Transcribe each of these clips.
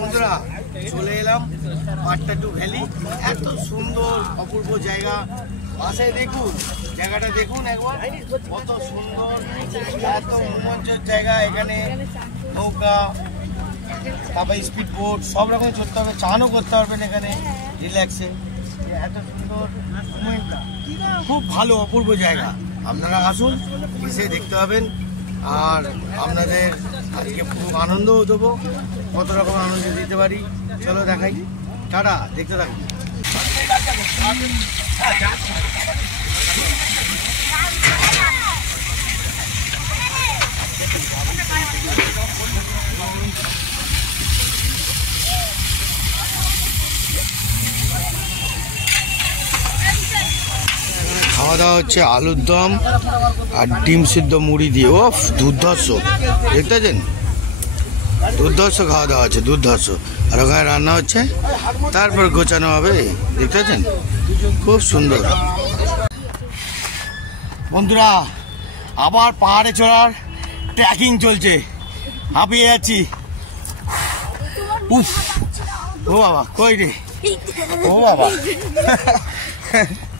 বন্ধুরা চলে এলাম পাট্টাটু ভ্যালি। এত সুন্দর অপূর্ব জায়গা, পাশে দেখুন জায়গাটা, দেখুন একবার কত সুন্দর, এত রোমাঞ্চক জায়গা। এখানে নৌকা, তারপরে স্পিড বোট সব রকম চলতে হবে, চানও করতে পারবেন এখানে রিল্যাক্সে। এত সুন্দর মোমেন্টটা, খুব ভালো অপূর্ব জায়গা। আপনারা আসুন, এসে দেখতে পাবেন। আর আপনাদের আজকে খুব আনন্দও দেবো, কত রকম আনন্দ দিতে পারি চলো দেখাই। টাটা, দেখতে থাকুন। খাওয়া দাওয়া হচ্ছে আলুর দম আর ডিম সিদ্ধ মুড়ি দিয়ে। ও দুর্ধর্ষ, দেখতেছেন দুর্ধর্ষ খাওয়া দাওয়া হচ্ছে, দুর্ধর্ষ। আর ওখানে রান্না হচ্ছে, তারপর গোছানো হবে, দেখতেছেন খুব সুন্দর। বন্ধুরা আবার পাহাড়ে চড়ার ট্রেকিং চলছে, হাঁপিয়ে যাচ্ছি। উফ, ও বাবা কই রে, ও বাবা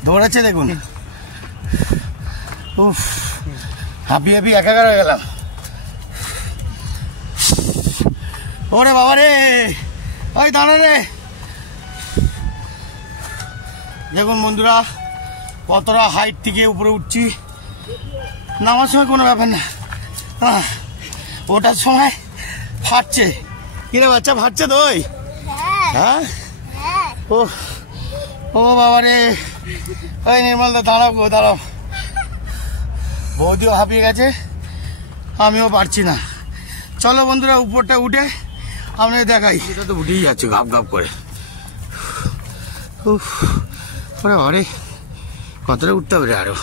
দৌড়াচ্ছে দেখুন। উফ, হাঁপিয়ে হাঁপিয়ে একাকার হয়ে গেলাম। ওরে বাবা রে, ওই দাঁড়া রে। দেখুন বন্ধুরা কতটা হাইট থেকে উপরে উঠছি, নামার সময় কোনো ব্যাপার না, ওটার সময় ফাটছে। কিরে বাচ্চা, ফাটছে তো? ওই হ্যাঁ, ও ও বাবা রে। ওই নির্মলদা দাঁড়াও গো, দাঁড়াও। বৌদিও হাঁপিয়ে গেছে, আমিও পারছি না। চলো বন্ধুরা উপরটা উঠে আপনাদের দেখাই। এটা তো উঠেই যাচ্ছে গাপ গাপ করে। উফ, ওরে বাবারে, কতটা উঠতে হবে আরো।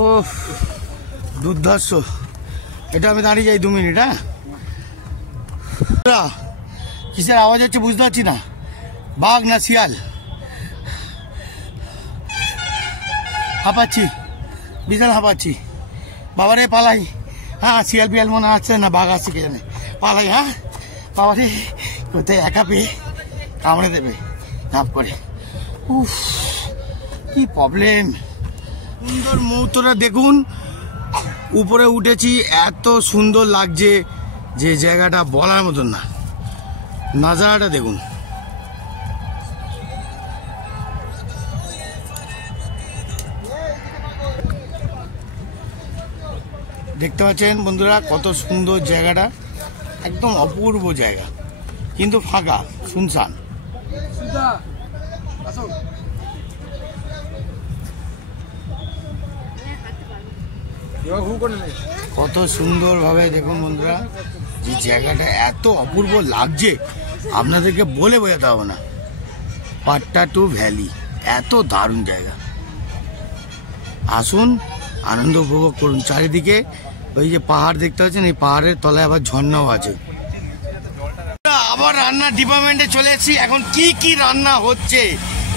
ও দুর্ধর্ষ। এটা আমি দাঁড়িয়ে যাই 2 মিনিট। হ্যাঁ, কিসের আওয়াজ হচ্ছে বুঝতে পারছি না, বাঘ না শিয়াল। হাঁপাচ্ছি, বিশাল হাঁপাচ্ছি। বাবারে পালাই। হ্যাঁ, শিয়াল পিয়াল মনে আসছে না, বাঘ আসছে কে জানে। পালাই। হ্যাঁ বাবারে, কোথায় একা পেয়ে কামড়ে দেবে ঝাঁপ করে। উফ, কি প্রবলেম। সুন্দর মুহূর্তটা দেখুন, উপরে উঠেছি, এত সুন্দর লাগছে যে জায়গাটা বলার মতন না। নাজারাটা দেখুন। দেখতে পাচ্ছেন বন্ধুরা কত সুন্দর জায়গাটা, একদম অপূর্ব জায়গা, কিন্তু ফাঁকা, শুনশান। কত সুন্দর ভাবে দেখুন বন্ধুরা, যে জায়গাটা এত অপূর্ব লাগছে আপনাদেরকে বলে বোঝাতে হবে না। পাট্টাটু ভ্যালি এত দারুণ জায়গা, আসুন আনন্দ উপভোগ করুন। চারিদিকে ওই যে পাহাড় দেখতে পাচ্ছেন, এই পাহাড়ের তলায় আবার ঝর্ণাও আছে। আবার রান্নার ডিপার্টমেন্টে চলে এসেছি, এখন কি কি রান্না হচ্ছে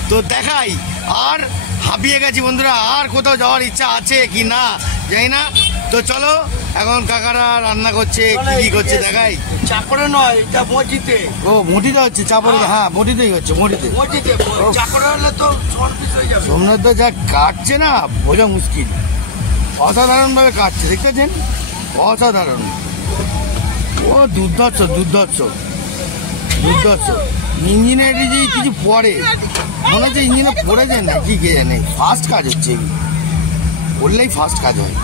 তো দেখাই। আর হাঁপিয়ে গেছি বন্ধুরা, আর কোথাও যাওয়ার ইচ্ছা আছে কি না জানি না। তো চলো, এখন কাকারা রান্না করছে, কি কি করছে দেখাই। চাপড়ে নয়, এটা মজিতে। ও মটিতে হচ্ছে, চাপড়ে? হ্যাঁ মটিতেই হচ্ছে, মটিতে। চাপড়ে হলে তো সোমনাথ দা যা কাটছে না, বোঝা মুশকিল। অসাধারণ ভাবে কাটছে, দেখতেছেন, অসাধারণ। ও দুর্ধর্ষ, দুর্ধর্ষ, দুর্ধর্ষ। ইঞ্জিনের যে কিছু পড়ে, মনে হচ্ছে ইঞ্জিনে পড়েছে না কি কে জানে। ফাস্ট কাজ হচ্ছে, করলেই ফাস্ট কাজ হয়।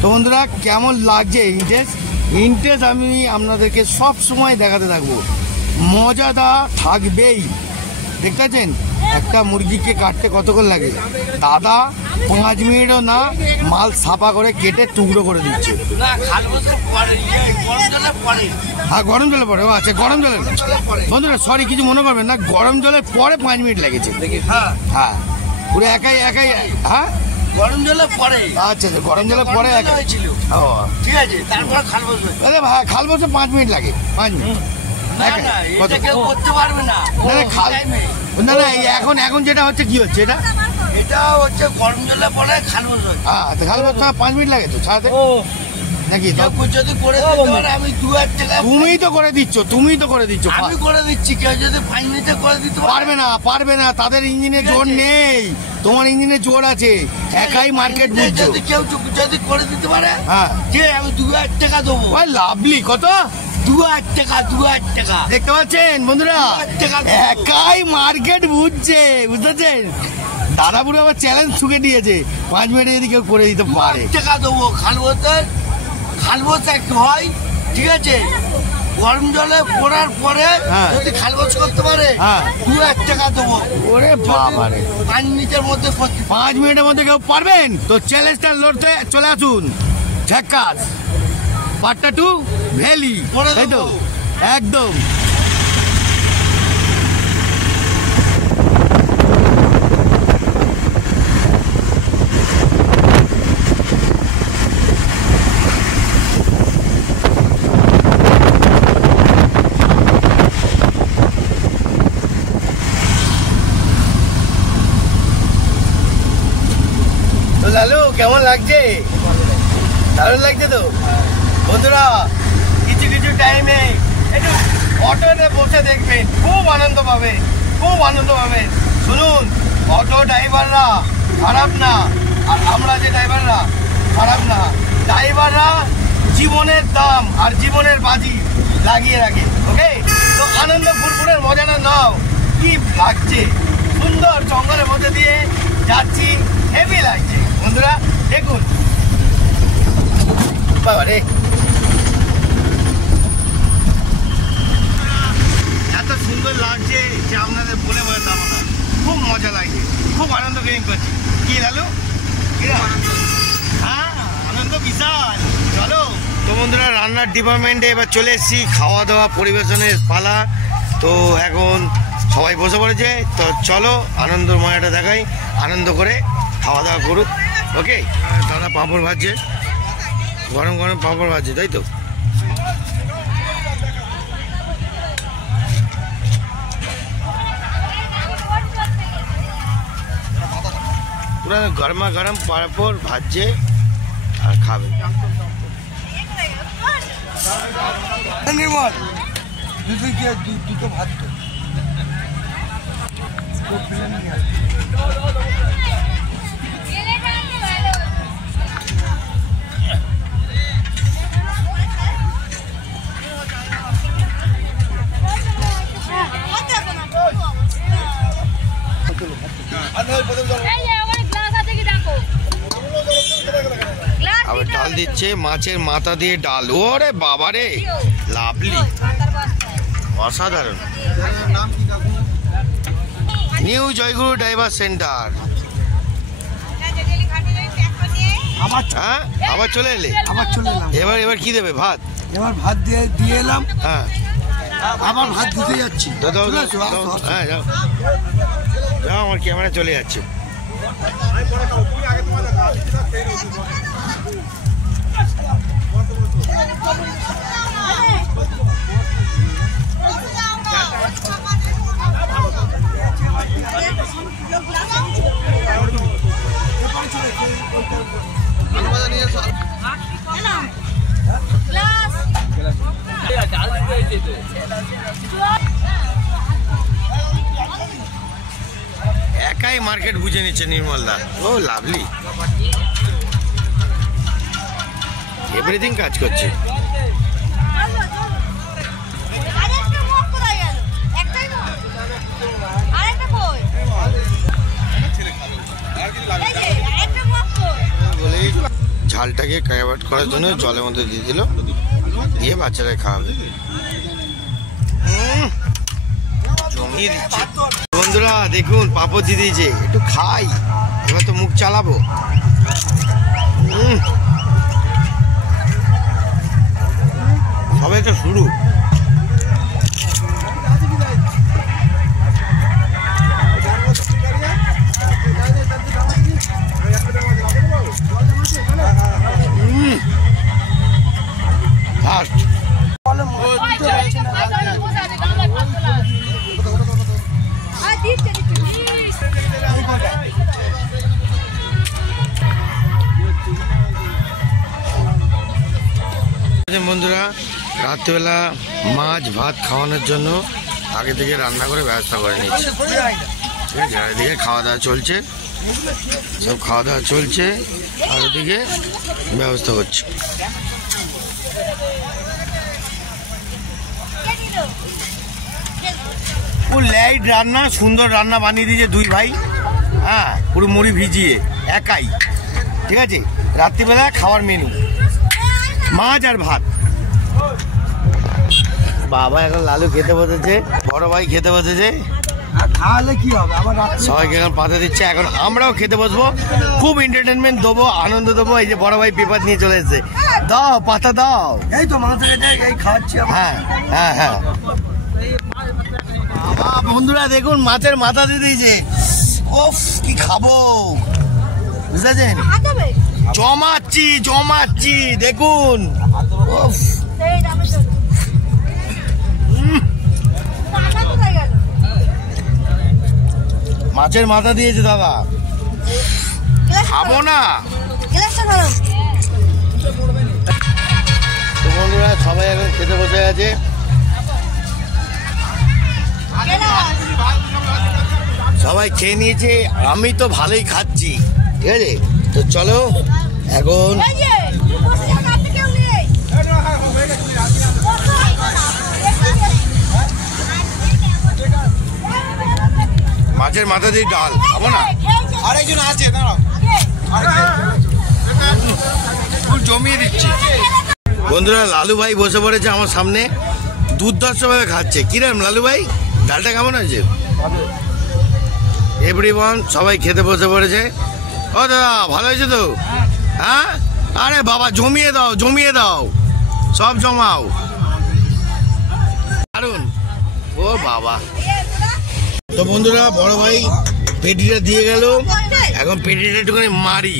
তো বন্ধুরা কেমন লাগছে ইন্টারেস্ট আমি আপনাদেরকে সব সময় দেখাতে থাকবো, মজাদার থাকবেই। দেখতেছেন একটা মুরগিকে কাটতে কতক্ষণ লাগে, দাদা 5 মিনিটও না, মাল সাফা করে কেটে টুকরো করে দিচ্ছে। হ্যাঁ গরম জলে পরে, ও আচ্ছা গরম জলে। বন্ধুরা সরি কিছু মনে করবেন না, গরম জলের পরে 5 মিনিট লেগেছে। হ্যাঁ পুরো একাই। হ্যাঁ গরম জলে পরে, আচ্ছা গরম জলে পরে ছিল, ঠিক আছে। তারপর খাল বসবে, হ্যাঁ খাল বসে 5 মিনিট লাগে, 5 মিনিট। করতে পারবে না না না, এখন যেটা হচ্ছে কি হচ্ছে, এটা এটা হচ্ছে গরম জলে পরে খালবোস হয়। খালবোস 5 মিনিট লাগে তো ছাড়াতে নাকি? যদি করে দিতে পারে আমি 2-1 টাকা। তুমিই তো করে দিচ্ছ। আমি করে দিচ্ছি, কেউ যদি 5 মিনিটে করে দিতে পারবে না, তাদের ইঞ্জিনে জোর নেই, তোমার ইঞ্জিনে জোর আছে, একাই মার্কেট বুঝছো। যদি কেউ যদি করে দিতে পারে যে আমি 2-1 টাকা দেবো। লাভলি কত? 2-1 টাকা। দেখতে পাচ্ছেন বন্ধুরা, একাই মার্কেট বুঝছে, বুঝতেছেন? দাদাপুরে আবার চ্যালেঞ্জ ছুকে দিয়েছে, 5 মিনিটে যদি কেউ করে দিতে পারে। টাকা দেবো। খালবোস একটু হয়, ঠিক আছে? গরম জলে পড়ার পরে যদি খালবোস করতে পারে 2-1 টাকা দেবো। ওরে বাবারে, 5 মিনিটের মধ্যে 5 মিনিটের মধ্যে কেউ পারবেন তো? চ্যালেঞ্জটা লড়তে চলে আসুন। ঝাক্কাস পাট্টা টু ভ্যালি, তাই তো? একদম। লালু কেমন লাগছে? দারুণ লাগছে তো বন্ধুরা। কিছু টাইমে একটু অটোতে বসে দেখবেন, খুব আনন্দ পাবেন। শুনুন, অটো ড্রাইভাররা খারাপ না, আর আমরা যে ড্রাইভাররা খারাপ না। ড্রাইভাররা জীবনের দাম আর জীবনের বাজি লাগিয়ে রাখে। ওকে, তো আনন্দ ফুরফুরের মজাটা নাও। কি লাগছে, সুন্দর জঙ্গলের মধ্যে দিয়ে যাচ্ছি, হেভি লাগছে বন্ধুরা। দেখুন বাবারে, এত সুন্দর লাগছে যে আপনাদের বলে বোঝাবো না। খুব মজা লাগছে, খুব আনন্দ গেম করছি। কি লালু? হ্যাঁ, আনন্দ বিশাল। চলো তো বন্ধুরা, রান্নার ডিপার্টমেন্টে এবার চলে এসেছি, খাওয়া দাওয়া পরিবেশনের পালা। তো এখন সবাই বসে পড়েছে, তো চলো আনন্দর মজাটা দেখাই, আনন্দ করে খাওয়া দাওয়া করুক। ওকে, দাদা পাঁপড় ভাজছে, গরম গরম পাঁপড় ভাজছে, তাই তো? পুরো গরমা গরম পাঁপড় ভাজছে আর খাবে। নির্মল দুটো ভাত তো আবার ডাল দিচ্ছে, মাছের মাথা দিয়ে ডাল। ওরে বাবারে, লাভলি, অসাধারণ। নিউ জয়গুরু ডাইভার সেন্টার। হ্যাঁ, আবার চলে এলে? এবার কি দেবে? ভাত? এবার ভাত দিয়ে এলাম। হ্যাঁ, আবার ভাত দিতে যাচ্ছি। হ্যাঁ, যাও, আমার ক্যামেরা চলে যাচ্ছে। একাই মার্কেট বুঝে নিচ্ছে নির্মলদা। ও লাভলি, এভরিথিং কাজ করছে। বলেই ঝালটাকে কাভার করার জন্য জলের মধ্যে দিয়ে দিল, দিয়ে বাচ্চারা খাওয়াবে। জমিয়ে দিচ্ছে বন্ধুরা। দেখুন পাপড় দিয়ে দিয়েছে, একটু খাই, এবার তো মুখ চালাবো। সবে তো শুরু। ফার্স্ট বন্ধুরা, রাত্রিবেলা মাছ ভাত খাওয়ানোর জন্য আগে থেকে রান্না করে ব্যবস্থা করে নিচ্ছে। ঠিক আছে, এদিকে খাওয়া দাওয়া চলছে, সব খাওয়া দাওয়া চলছে, আর ওদিকে ব্যবস্থা করছে। লাইট রান্না, সুন্দর রান্না বানিয়ে দিয়েছে দুই ভাই। হ্যাঁ, পুরো মুড়ি ভিজিয়ে একাই। ঠিক আছে, রাত্রিবেলা খাওয়ার মেনু মাছ আর ভাত। বাবা এখন লালু খেতে বসেছে, বড় ভাই খেতে বসেছে। খাওয়ালে কি হবে, আবার সবাইকে এখন পাতা দিচ্ছে। এখন আমরাও খেতে বসবো, খুব এন্টারটেনমেন্ট দেবো, আনন্দ দেবো। এই যে বড় ভাই পেপার নিয়ে চলে এসেছে, দাও পাতা দাও। এই তো মাছ এই খাওয়াচ্ছি। হ্যাঁ হ্যাঁ হ্যাঁ, বন্ধুরা দেখুন মাছের মাথা দিয়ে দিয়েছে। ওফ, কি খাবো বুঝেছেন? জমাচ্ছি জমাচ্ছি, দেখুন। ওফ, মাছের মাথা দিয়েছে দাদা, খাবো না। তো বন্ধুরা সবাই এখন খেতে বসে গেছে। সবাই খেয়ে নিয়েছে, আমি তো ভালোই খাচ্ছি। ঠিক আছে, তো চলো এখন মাছের মাথা দিয়ে ডাল খাবো না। আরেকজন আছে, জমিয়ে দিচ্ছি। বন্ধুরা লালু ভাই বসে পড়েছে আমার সামনে, দুর্ধর্ষভাবে খাচ্ছে। কিরম লালু ভাই, ডালটা কেমন হয়েছে? এভরিওয়ান সবাই খেতে বসে পড়েছে। ও দাদা, ভালো হয়েছে তো? হ্যাঁ, আরে বাবা জমিয়ে দাও জমিয়ে দাও, সব জমাও, দারুন। ও বাবা। তো বন্ধুরা বড় ভাই পেটিটা দিয়ে গেল, এখন পেটিটা একটুখানি মারি,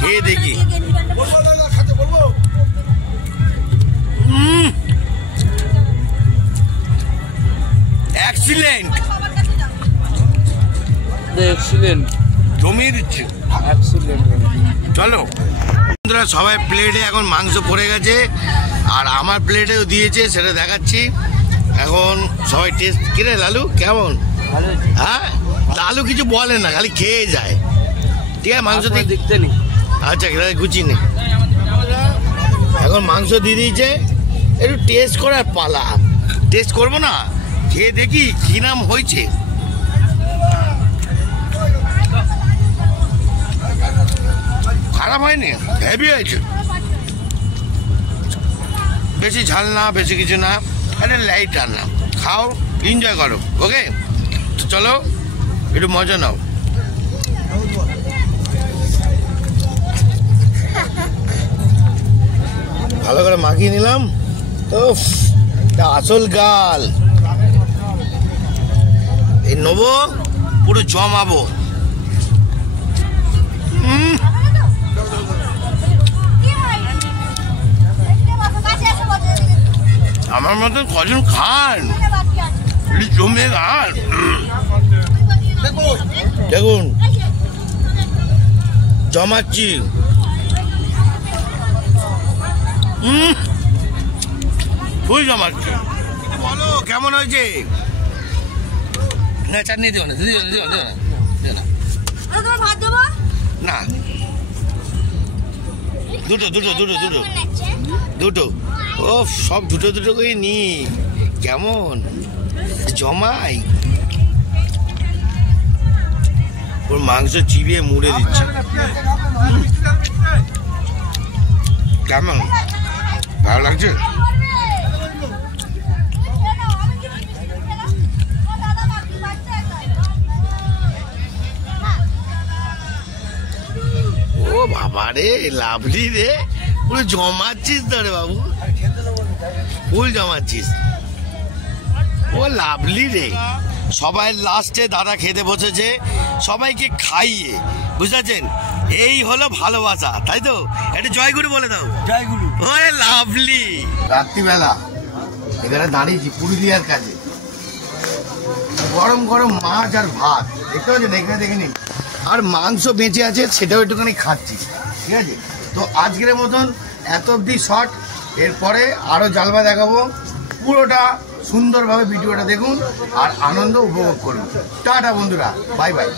খেয়ে দেখি। এক্সিলেন্ট, এক্সিলেন্ট, জমিয়ে দিচ্ছে। চলো বন্ধুরা, সবাই প্লেটে এখন মাংস পড়ে গেছে, আর আমার প্লেটেও দিয়েছে, সেটা দেখাচ্ছি। এখন সবাই টেস্ট। কিরে লালু কেমন? হ্যাঁ, লালু কিছু বলে না, খালি খেয়ে যায়। ঠিক আছে, মাংস দেখতে নি। আচ্ছা, গুছিয়ে নে। এখন মাংস দিয়ে দিয়েছে, একটু টেস্ট করার পালা। টেস্ট করবো না, খেয়ে দেখি কি নাম হয়েছে। খারাপ হয়নি, হেভি হয়েছে। বেশি ঝাল না, বেশি কিছু না, একটা লাইট রান্না। খাও, এনজয় করো। ওকে, তো চলো একটু মজা নাও। ভালো করে মাখিয়ে নিলাম তো, আসল গাল এই নেবো, পুরো জমাবো। আমার মতন কজন খান, জমে খান। দেখুন জমাচ্ছি। ফুল জমাচ্ছি। বলো কেমন হয়েছে? না চাটনি দিও না, দিও না, দিও না, দিও না, না, দুটো দুটো দুটো দুটো দুটো। ও সব দুটো দুটো করে নি, কেমন জমাই। ওর মাংস চিবিয়ে মুড়ে দিচ্ছে। কেমন, ভালো লাগছে? ও বাবা রে, লাভলি রে, পুরো জমাচ্ছিস তো রে বাবু, ফুল জমাচ্ছিস। ও লাভলি রে। সবাই লাস্টে দাদা খেতে বসেছে, সবাইকে খাইয়ে, বুঝেছেন? এই হলো ভালোবাসা, তাই তো? একটা জয়গুরু বলে দাও। জয়গুরু। ওরে লাভলি। রাত্রিবেলা এখানে দাঁড়িয়েছি পুরুলিয়ার কাছে, গরম গরম মাছ আর ভাত দেখতে পাচ্ছেন, এখানে দেখে নিন। আর মাংস বেঁচে আছে, সেটাও একটুখানি খাচ্ছি। ঠিক আছে, তো আজকের মতন এত অব্দি শর্ট। এরপরে আরো জালবা দেখাবো, পুরোটা সুন্দরভাবে ভিডিওটা দেখুন আর আনন্দ উপভোগ করুন। টাটা বন্ধুরা, বাই বাই।